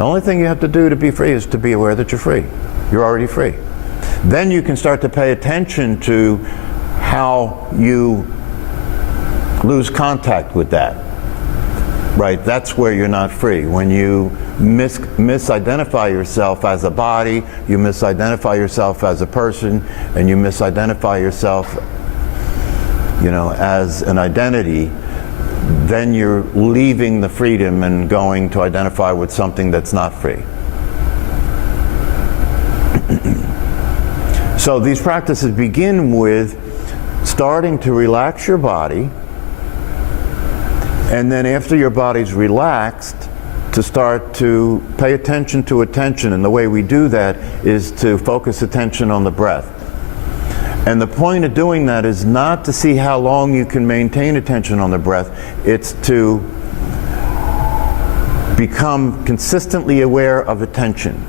The only thing you have to do to be free is to be aware that you're free. You're already free. Then you can start to pay attention to how you lose contact with that. Right? That's where you're not free. When you misidentify yourself as a body, you misidentify yourself as a person, and you misidentify yourself, as an identity, then you're leaving the freedom and going to identify with something that's not free. So these practices begin with starting to relax your body, and then after your body's relaxed, to start to pay attention to attention. And the way we do that is to focus attention on the breath. And the point of doing that is not to see how long you can maintain attention on the breath. It's to become consistently aware of attention.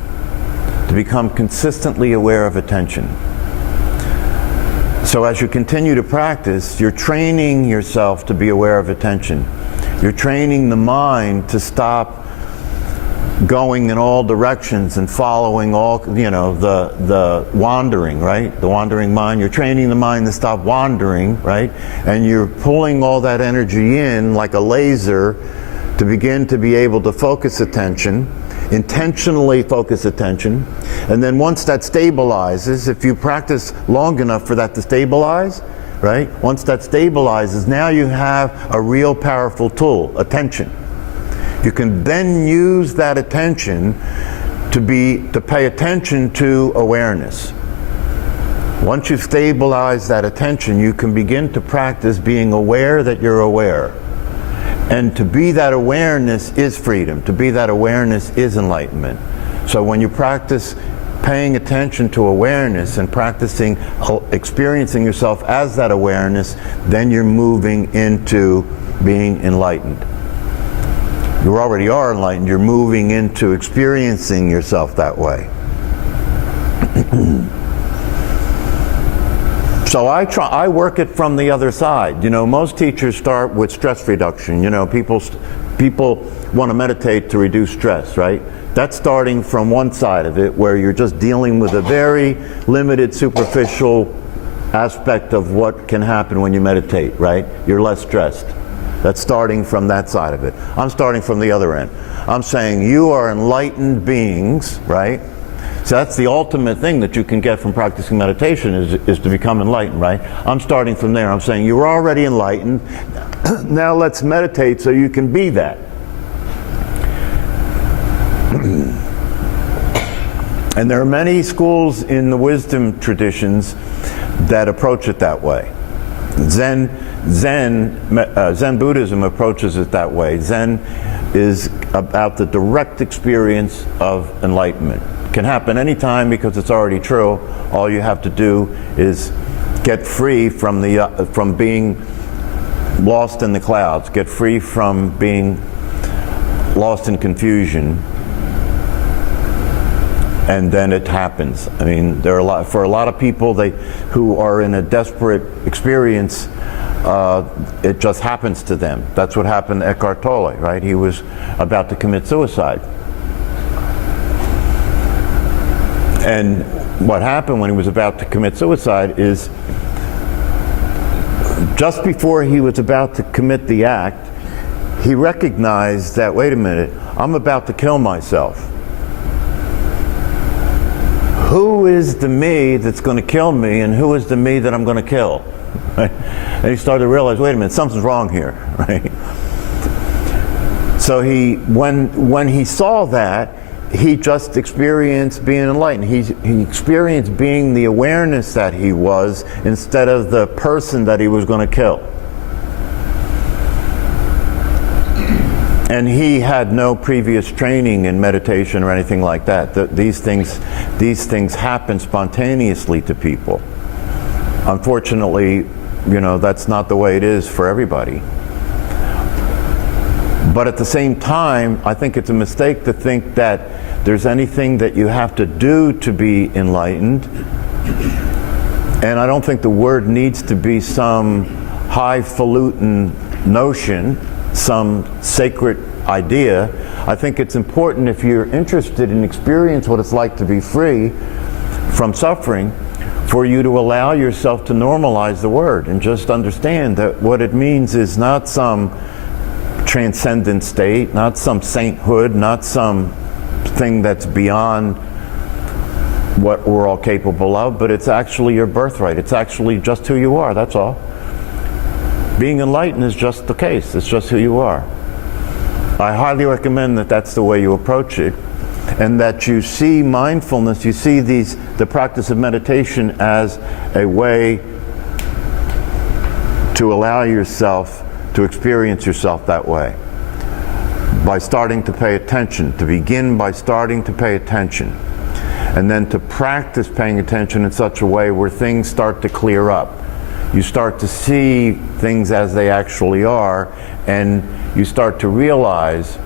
To become consistently aware of attention. So as you continue to practice, you're training yourself to be aware of attention. You're training the mind to stop going in all directions and following all, the wandering, right? The wandering mind. You're training the mind to stop wandering, right? And you're pulling all that energy in like a laser to begin to be able to focus attention, intentionally focus attention. And then once that stabilizes, if you practice long enough for that to stabilize, right? Once that stabilizes, now you have a real powerful tool, attention. You can then use that attention to pay attention to awareness. Once you've stabilized that attention, you can begin to practice being aware that you're aware. And to be that awareness is freedom. To be that awareness is enlightenment. So when you practice paying attention to awareness and practicing experiencing yourself as that awareness, then you're moving into being enlightened. You already are enlightened. You're moving into experiencing yourself that way. So I work it from the other side. Most teachers start with stress reduction. People want to meditate to reduce stress, right? That's starting from one side of it, where you're just dealing with a very limited, superficial aspect of what can happen when you meditate, right? You're less stressed. That's starting from that side of it. I'm starting from the other end. I'm saying you are enlightened beings, right? So that's the ultimate thing that you can get from practicing meditation is to become enlightened, right? I'm starting from there. I'm saying you're already enlightened. Now let's meditate so you can be that. And there are many schools in the wisdom traditions that approach it that way. Zen Buddhism approaches it that way. Zen is about the direct experience of enlightenment. It can happen anytime because it's already true. All you have to do is get free from being lost in the clouds, get free from being lost in confusion, and then it happens. I mean, for a lot of people who are in a desperate experience, it just happens to them. That's what happened to Eckhart Tolle, right? He was about to commit suicide. And what happened when he was about to commit suicide is, just before he was about to commit the act, he recognized that, wait a minute, I'm about to kill myself. Who is the me that's going to kill me, and who is the me that I'm going to kill? Right? And he started to realize, wait a minute, something's wrong here, right? So when he saw that, he just experienced being enlightened. He experienced being the awareness that he was instead of the person that he was going to kill. And he had no previous training in meditation or anything like that. These things happen spontaneously to people. Unfortunately, that's not the way it is for everybody. But at the same time, I think it's a mistake to think that there's anything that you have to do to be enlightened. And I don't think the word needs to be some highfalutin notion, some sacred idea. I think it's important, if you're interested in experience what it's like to be free from suffering, for you to allow yourself to normalize the word and just understand that what it means is not some transcendent state, not some sainthood, not some thing that's beyond what we're all capable of, but it's actually your birthright. It's actually just who you are, that's all. Being enlightened is just the case. It's just who you are. I highly recommend that that's the way you approach it, and that you see mindfulness, you see the practice of meditation as a way to allow yourself to experience yourself that way. By starting to pay attention, to begin by starting to pay attention, and then to practice paying attention in such a way where things start to clear up. You start to see things as they actually are, and you start to realize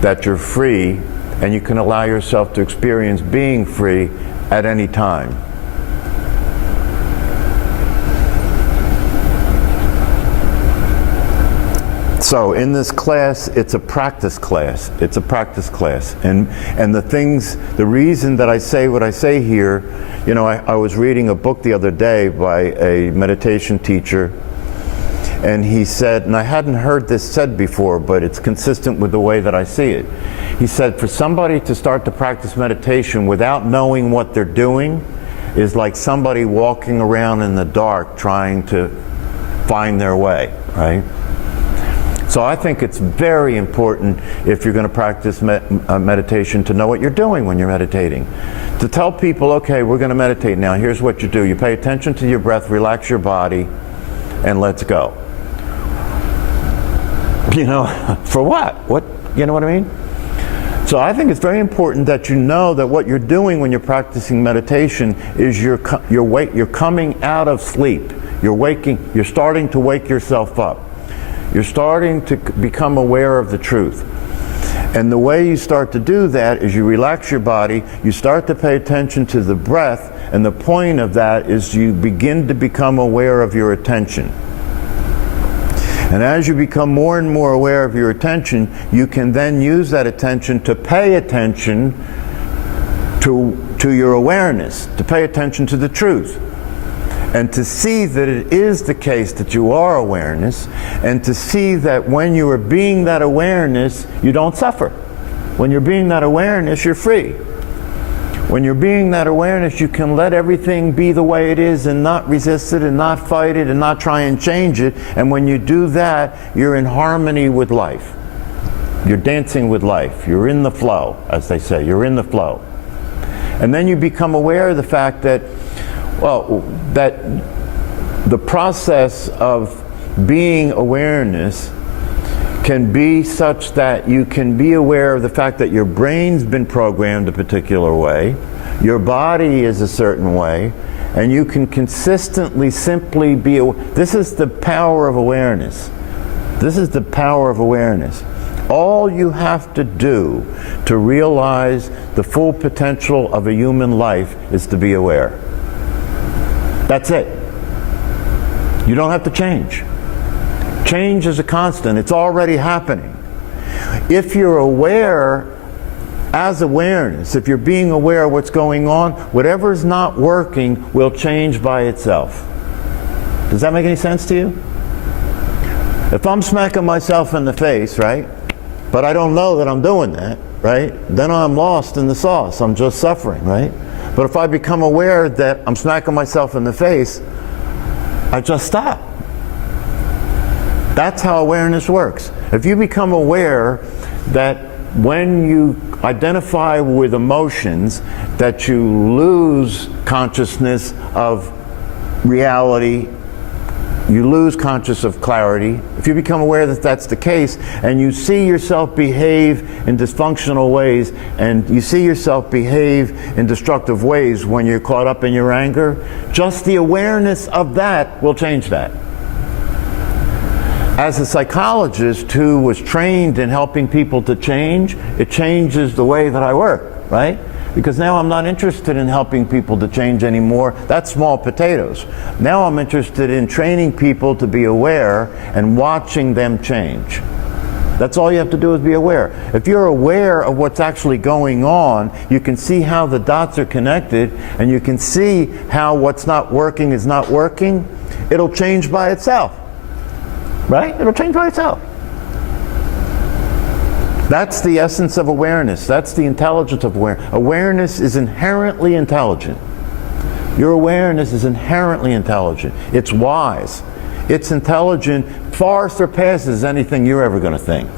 that you're free, and you can allow yourself to experience being free at any time. So in this class, it's a practice class. It's a practice class. And the reason that I say what I say here, you know, I was reading a book the other day by a meditation teacher, and he said, and I hadn't heard this said before, but it's consistent with the way that I see it. He said, for somebody to start to practice meditation without knowing what they're doing is like somebody walking around in the dark trying to find their way, right? So I think it's very important, if you're going to practice meditation, to know what you're doing when you're meditating. To tell people, okay, we're going to meditate now, here's what you do. You pay attention to your breath, relax your body, and let's go. You know, for what? What, you know what I mean? So I think it's very important that you know that what you're doing when you're practicing meditation is you're coming out of sleep. You're starting to wake yourself up. You're starting to become aware of the truth. And the way you start to do that is you relax your body, you start to pay attention to the breath, and the point of that is you begin to become aware of your attention. And as you become more and more aware of your attention, you can then use that attention to pay attention to your awareness, to pay attention to the truth. And to see that it is the case that you are awareness, and to see that when you are being that awareness, you don't suffer. When you're being that awareness, you're free. When you're being that awareness, you can let everything be the way it is and not resist it and not fight it and not try and change it. And when you do that, you're in harmony with life. You're dancing with life. You're in the flow, as they say. You're in the flow. And then you become aware of the fact that, well, that the process of being awareness can be such that you can be aware of the fact that your brain's been programmed a particular way, your body is a certain way, and you can consistently simply be aware. This is the power of awareness. This is the power of awareness. All you have to do to realize the full potential of a human life is to be aware. That's it. You don't have to change. Change is a constant. It's already happening. If you're aware as awareness, if you're being aware of what's going on, whatever's not working will change by itself. Does that make any sense to you? If I'm smacking myself in the face, right, but I don't know that I'm doing that, right, then I'm lost in the sauce. I'm just suffering, right? But if I become aware that I'm smacking myself in the face, I just stop. That's how awareness works. If you become aware that when you identify with emotions, that you lose consciousness of reality, you lose consciousness of clarity. If you become aware that that's the case, and you see yourself behave in dysfunctional ways, and you see yourself behave in destructive ways when you're caught up in your anger, just the awareness of that will change that. As a psychologist who was trained in helping people to change, it changes the way that I work, right? Because now I'm not interested in helping people to change anymore. That's small potatoes. Now I'm interested in training people to be aware and watching them change. That's all you have to do is be aware. If you're aware of what's actually going on, you can see how the dots are connected, and you can see how what's not working is not working. It'll change by itself. Right? It'll change by itself. That's the essence of awareness. That's the intelligence of awareness. Awareness is inherently intelligent. Your awareness is inherently intelligent. It's wise. It's intelligent, far surpasses anything you're ever going to think.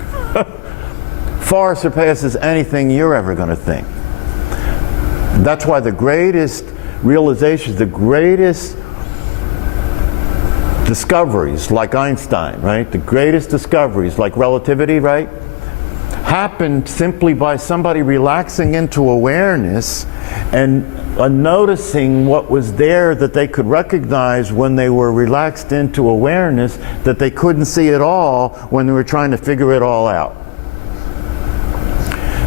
Far surpasses anything you're ever going to think. That's why the greatest realizations, the greatest discoveries, like Einstein, right? The greatest discoveries, like relativity, right? Happened simply by somebody relaxing into awareness and noticing what was there that they could recognize when they were relaxed into awareness that they couldn't see at all when they were trying to figure it all out.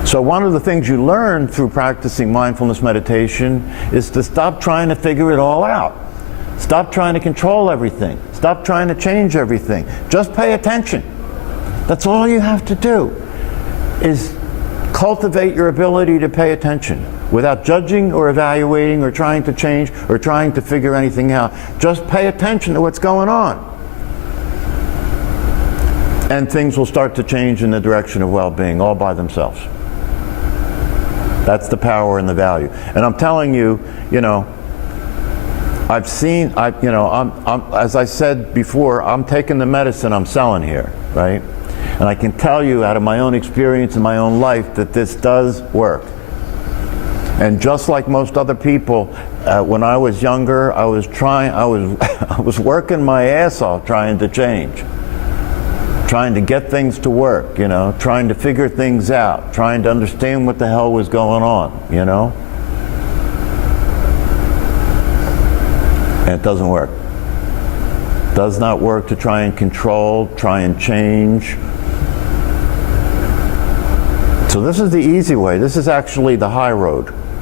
So one of the things you learn through practicing mindfulness meditation is to stop trying to figure it all out. Stop trying to control everything. Stop trying to change everything. Just pay attention. That's all you have to do, is cultivate your ability to pay attention without judging or evaluating or trying to change or trying to figure anything out. Just pay attention to what's going on. And things will start to change in the direction of well-being all by themselves. That's the power and the value. And I'm telling you, you know, I've seen, as I said before, I'm taking the medicine I'm selling here, right? And I can tell you out of my own experience in my own life that this does work. And just like most other people, when I was younger, I was working my ass off trying to change, trying to get things to work, you know, trying to figure things out, trying to understand what the hell was going on, you know. And it doesn't work. It does not work to try and control, try and change. So this is the easy way. This is actually the high road.